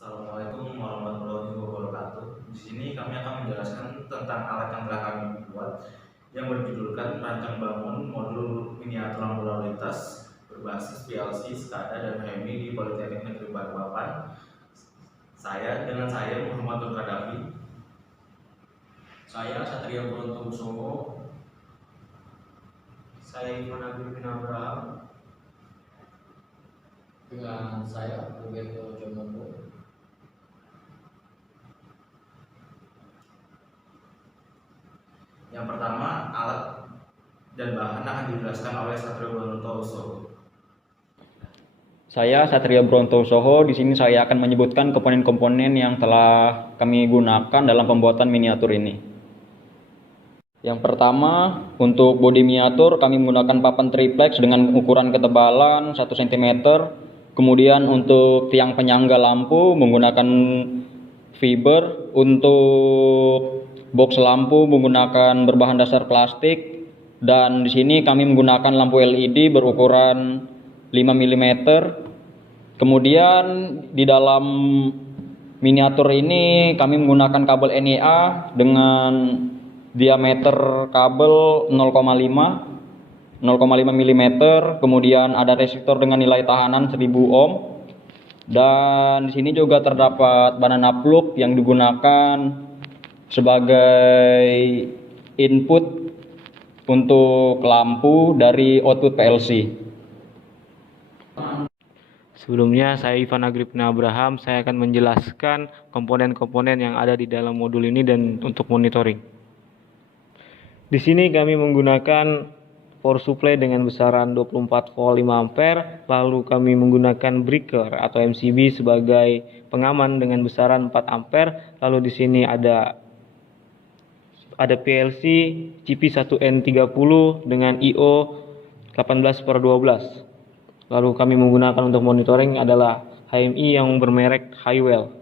Assalamualaikum warahmatullahi wabarakatuh. Di sini kami akan menjelaskan tentang alat yang telah kami buat yang berjudulkan Rancang Bangun Modul Miniatur Lampu Lalu Lintas berbasis PLC, SCADA, dan HMI di Politeknik Negeri Balikpapan. Saya Muhammad Nur Kadafi. Saya Satria Brontowisowo. Saya Ivan Agustin Abraham. Dengan saya Roberto Jomondo. Yang pertama, alat dan bahan akan dijelaskan oleh Satria Brontowisowo. Saya Satria Brontowisowo. Di sini saya akan menyebutkan komponen-komponen yang telah kami gunakan dalam pembuatan miniatur ini. Yang pertama, untuk bodi miniatur kami menggunakan papan triplex dengan ukuran ketebalan 1 cm. Kemudian untuk tiang penyangga lampu menggunakan fiber. Untuk box lampu menggunakan berbahan dasar plastik. Dan di sini kami menggunakan lampu LED berukuran 5 mm. Kemudian di dalam miniatur ini kami menggunakan kabel NEA dengan diameter kabel 0,5 mm. Kemudian ada resistor dengan nilai tahanan 1000 ohm. Dan di sini juga terdapat banana plug yang digunakan sebagai input untuk lampu dari output PLC. Sebelumnya saya Ivan Agustin Abraham. Saya akan menjelaskan komponen-komponen yang ada di dalam modul ini dan untuk monitoring. Di sini kami menggunakan power supply dengan besaran 24 volt 5 ampere, lalu kami menggunakan breaker atau MCB sebagai pengaman dengan besaran 4 ampere. Lalu di sini ada PLC CP1N30 dengan IO 18/12. Lalu kami menggunakan untuk monitoring adalah HMI yang bermerek Highwell.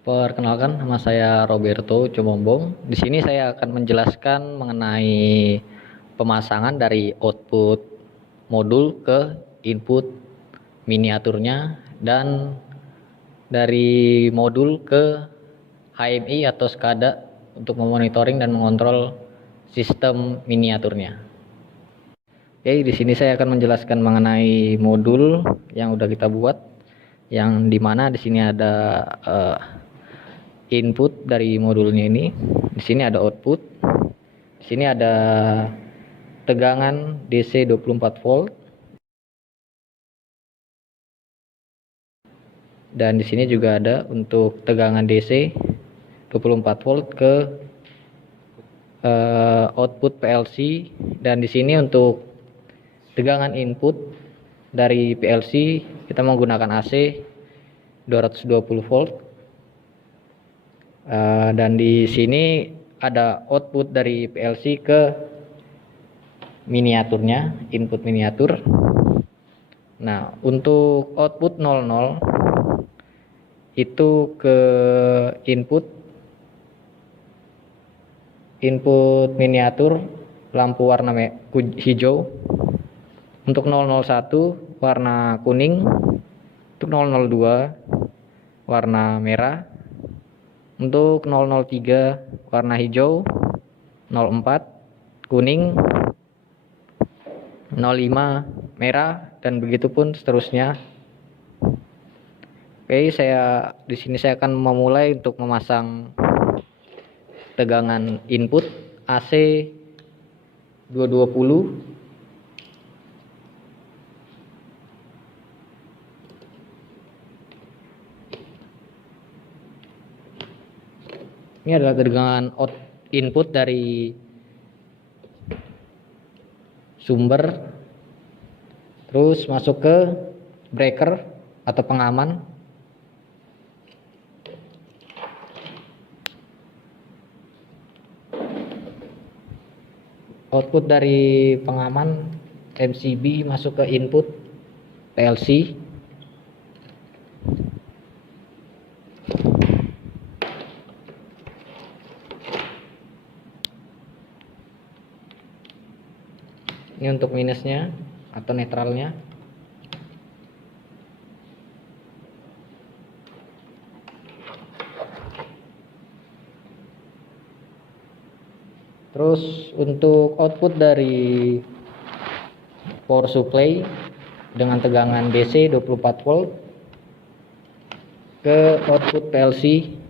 Perkenalkan, nama saya Roberto Comombong. Di sini saya akan menjelaskan mengenai pemasangan dari output modul ke input miniaturnya dan dari modul ke HMI atau SCADA untuk memonitoring dan mengontrol sistem miniaturnya. Oke, di sini saya akan menjelaskan mengenai modul yang udah kita buat, yang dimana di sini ada input dari modulnya ini. Di sini ada output. Di sini ada tegangan DC 24 volt. Dan di sini juga ada untuk tegangan DC 24 volt ke output PLC. Dan di sini untuk tegangan input dari PLC kita menggunakan AC 220 volt. Dan di sini ada output dari PLC ke miniaturnya, input miniatur. Nah, untuk output 00 itu ke input miniatur lampu warna hijau. Untuk 001 warna kuning. Untuk 002 warna merah. Untuk 003 warna hijau, 04 kuning, 05 merah, dan begitu pun seterusnya. Oke, di sini saya akan memulai untuk memasang tegangan input AC 220. Ini adalah tegangan input dari sumber, terus masuk ke breaker atau pengaman. Output dari pengaman MCB masuk ke input PLC. Ini untuk minusnya atau netralnya. Terus untuk output dari power supply dengan tegangan DC 24 volt ke output PLC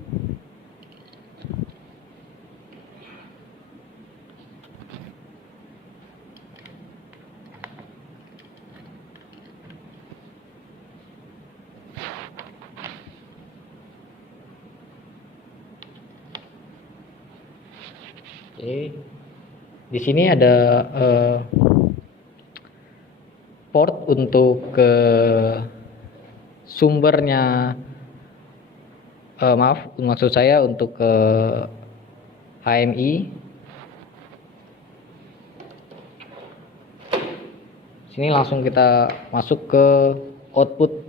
Oke. Di sini ada port untuk ke sumbernya, maksud saya untuk ke HMI. Sini langsung kita masuk ke output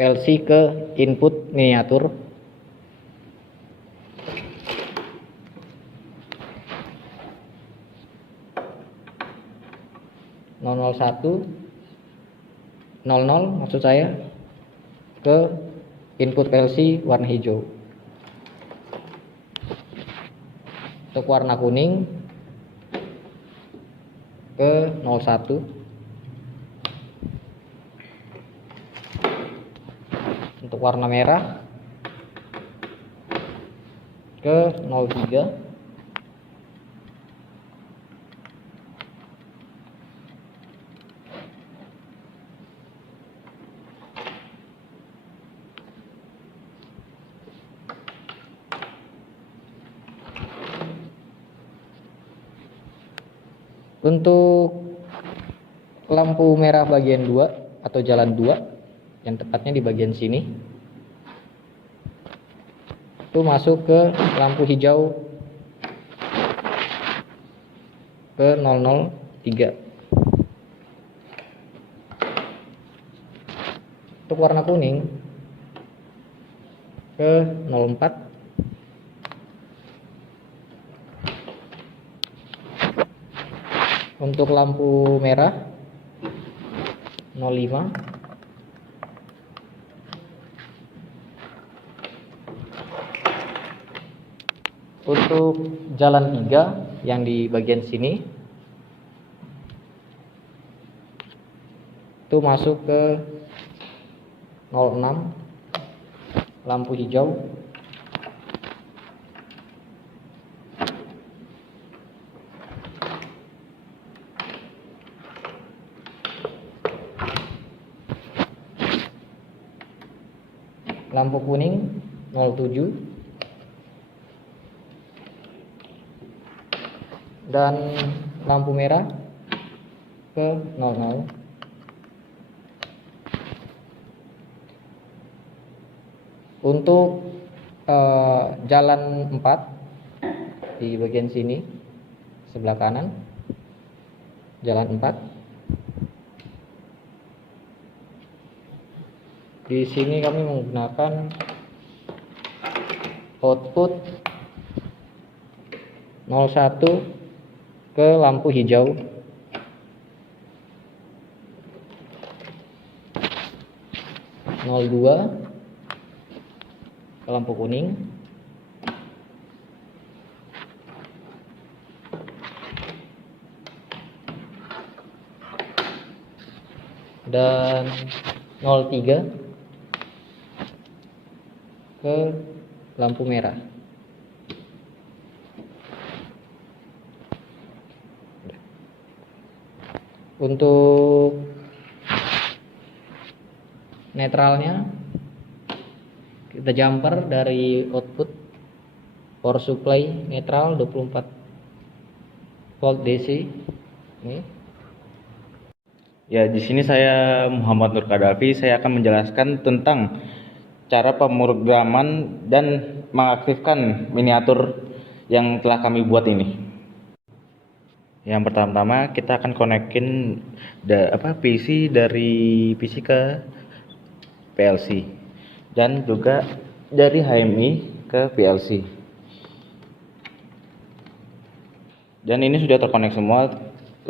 PLC ke input miniatur. satu 00 maksud saya ke input PLC warna hijau. Untuk warna kuning ke 01. Untuk warna merah ke 03. Untuk lampu merah bagian 2 atau jalan 2 yang tepatnya di bagian sini itu masuk ke lampu hijau ke 003. Untuk warna kuning ke 04. Untuk lampu merah 05. Untuk jalan 3 yang di bagian sini itu masuk ke 06 lampu hijau. Lampu kuning 07 dan lampu merah ke 00. Untuk jalan 4 di bagian sini sebelah kanan, jalan 4. Di sini kami menggunakan output 01 ke lampu hijau, dua ke lampu kuning, dan 03 ke lampu merah. Untuk netralnya kita jumper dari output power supply netral 24 volt DC ini. Ya, di sini saya Muhammad Nur Kadafi, saya akan menjelaskan tentang cara pemrograman dan mengaktifkan miniatur yang telah kami buat ini. Yang pertama-tama kita akan konekin PC dari PC ke PLC dan juga dari HMI ke PLC. Dan ini sudah terkonek semua,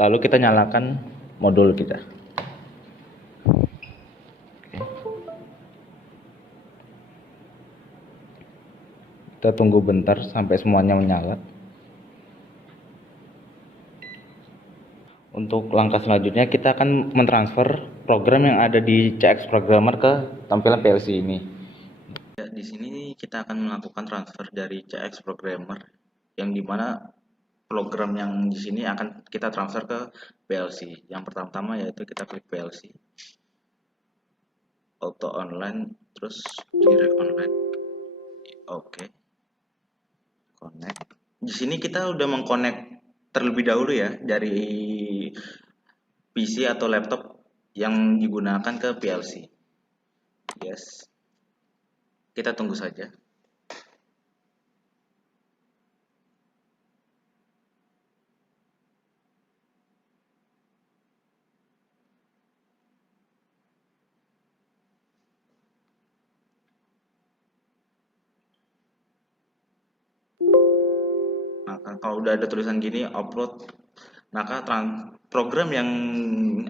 lalu kita nyalakan modul kita. Kita tunggu bentar sampai semuanya menyala. Untuk langkah selanjutnya kita akan mentransfer program yang ada di CX Programmer ke tampilan PLC ini. Di sini kita akan melakukan transfer dari CX Programmer yang dimana program yang di sini akan kita transfer ke PLC. Yang pertama yaitu kita klik PLC, auto online, terus direct online. Oke, connect. Di sini kita udah mengconnect terlebih dahulu ya dari PC atau laptop yang digunakan ke PLC. Yes, kita tunggu saja. Maka kalau udah ada tulisan gini upload, maka program yang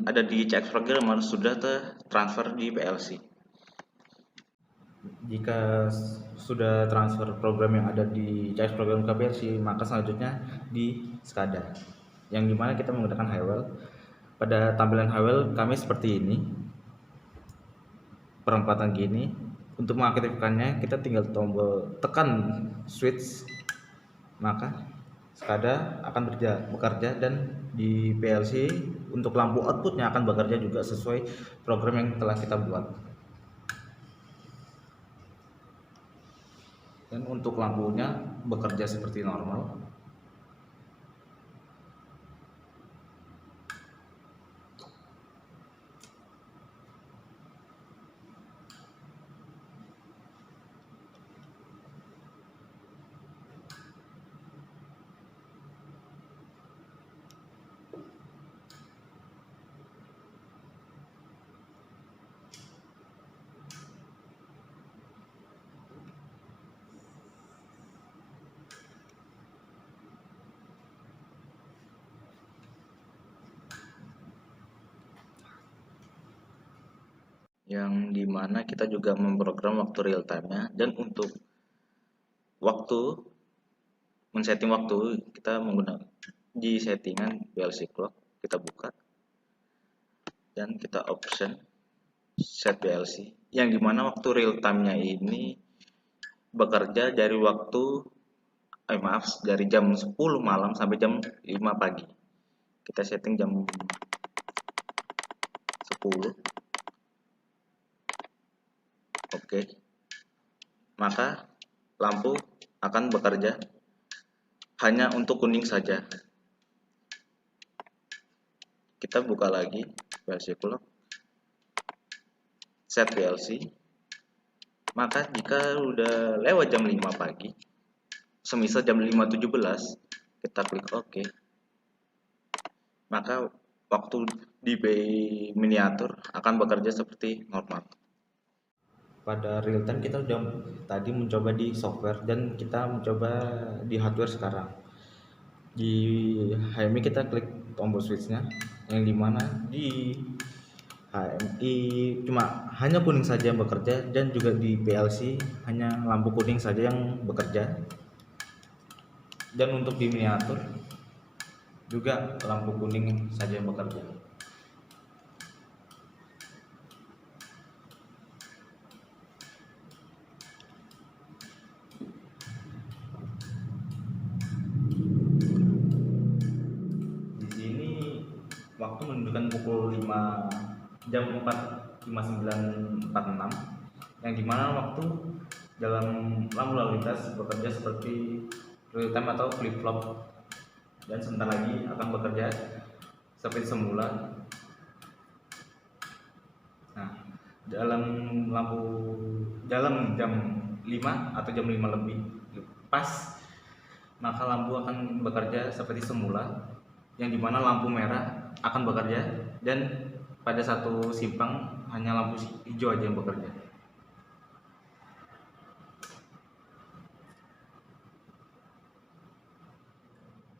ada di CX Programmer sudah tertransfer di PLC. Jika sudah transfer program yang ada di CX Programmer ke PLC, maka selanjutnya di SCADA, yang dimana kita menggunakan Hywel. Pada tampilan Hywel kami seperti ini, perempatan gini. Untuk mengaktifkannya kita tinggal tombol tekan switch, maka SCADA akan bekerja dan di PLC untuk lampu outputnya akan bekerja juga sesuai program yang telah kita buat. Dan untuk lampunya bekerja seperti normal. Yang dimana kita juga memprogram waktu real time-nya, dan untuk waktu men-setting waktu kita menggunakan di settingan PLC clock, kita buka dan kita option set PLC, yang dimana waktu real time-nya ini bekerja dari dari jam 10 malam sampai jam 5 pagi. Kita setting jam 10. Oke, maka lampu akan bekerja hanya untuk kuning saja. Kita buka lagi PLC clock, set PLC. Maka jika udah lewat jam 5 pagi, semisal jam 5.17, kita klik OK. Maka waktu di miniatur akan bekerja seperti normal. Pada real time kita udah tadi mencoba di software dan kita mencoba di hardware sekarang. Di HMI kita klik tombol switchnya, yang dimana di HMI cuma hanya kuning saja yang bekerja, dan juga di PLC hanya lampu kuning saja yang bekerja. Dan untuk di miniatur juga lampu kuning saja yang bekerja. Waktu menunjukkan pukul 5 jam 4:59:46, yang dimana waktu dalam lampu lalu lintas bekerja seperti real time atau flip flop, dan sebentar lagi akan bekerja seperti semula. Nah, dalam jam 5 atau jam 5 lebih pas, maka lampu akan bekerja seperti semula, yang dimana lampu merah akan bekerja, dan pada satu simpang hanya lampu hijau aja yang bekerja.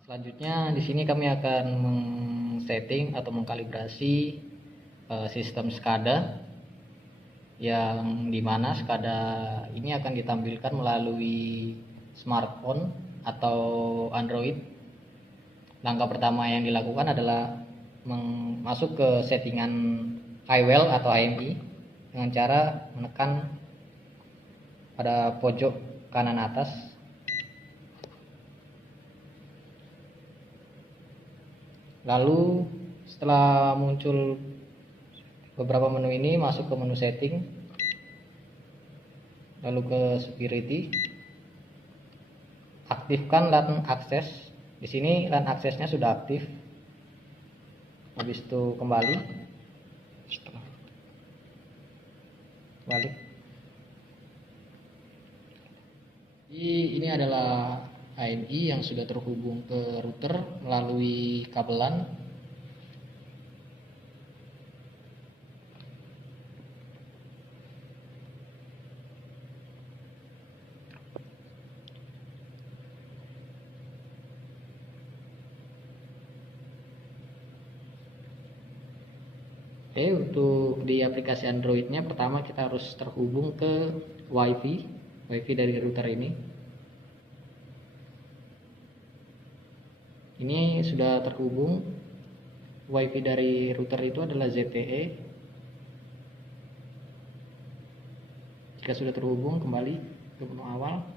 Selanjutnya di sini kami akan setting atau mengkalibrasi sistem SCADA, yang dimana SCADA ini akan ditampilkan melalui smartphone atau Android. Langkah pertama yang dilakukan adalah masuk ke settingan IWL atau HMI dengan cara menekan pada pojok kanan atas. Lalu setelah muncul beberapa menu ini, masuk ke menu setting, lalu ke security, aktifkan LAN access. Di sini LAN accessnya sudah aktif. Habis itu kembali. Ini adalah HMI yang sudah terhubung ke router melalui kabel LAN. Oke, untuk di aplikasi Androidnya pertama kita harus terhubung ke WiFi dari router ini. Ini sudah terhubung. WiFi dari router itu adalah ZTE. Jika sudah terhubung, kembali ke menu awal,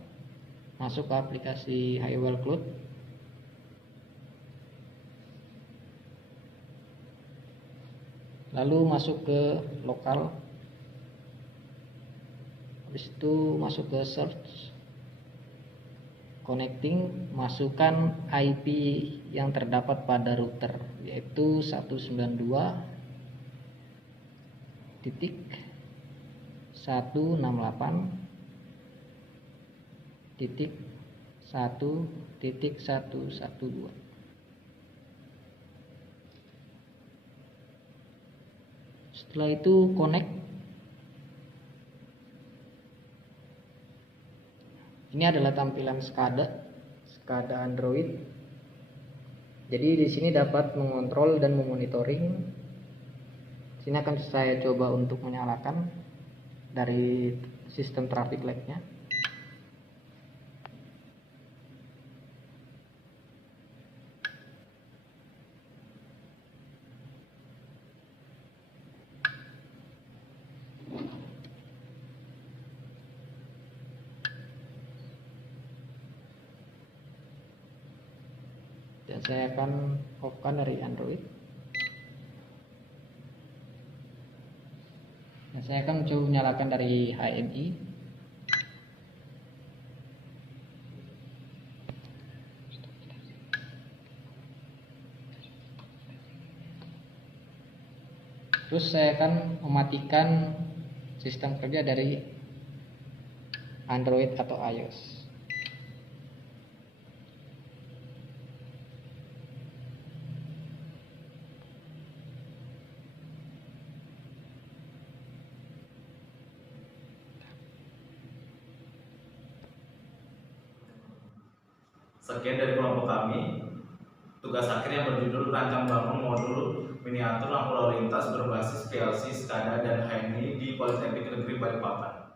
masuk ke aplikasi HiWell Cloud. Lalu masuk ke lokal, habis itu masuk ke search, connecting, masukkan IP yang terdapat pada router, yaitu 192.168.1.1.112. Setelah itu connect. Ini adalah tampilan SCADA Android. Jadi di sini dapat mengontrol dan memonitoring. Sini akan saya coba untuk menyalakan dari sistem traffic light-nya. Dan saya akan off-kan dari Android. Dan saya akan coba menyalakan dari HMI. Terus saya akan mematikan sistem kerja dari Android atau iOS. Sekian dari kelompok kami. Tugas akhir yang berjudul rancang bangun modul miniatur lampu lalu lintas berbasis PLC, SCADA, dan HMI di Politeknik Negeri Balikpapan.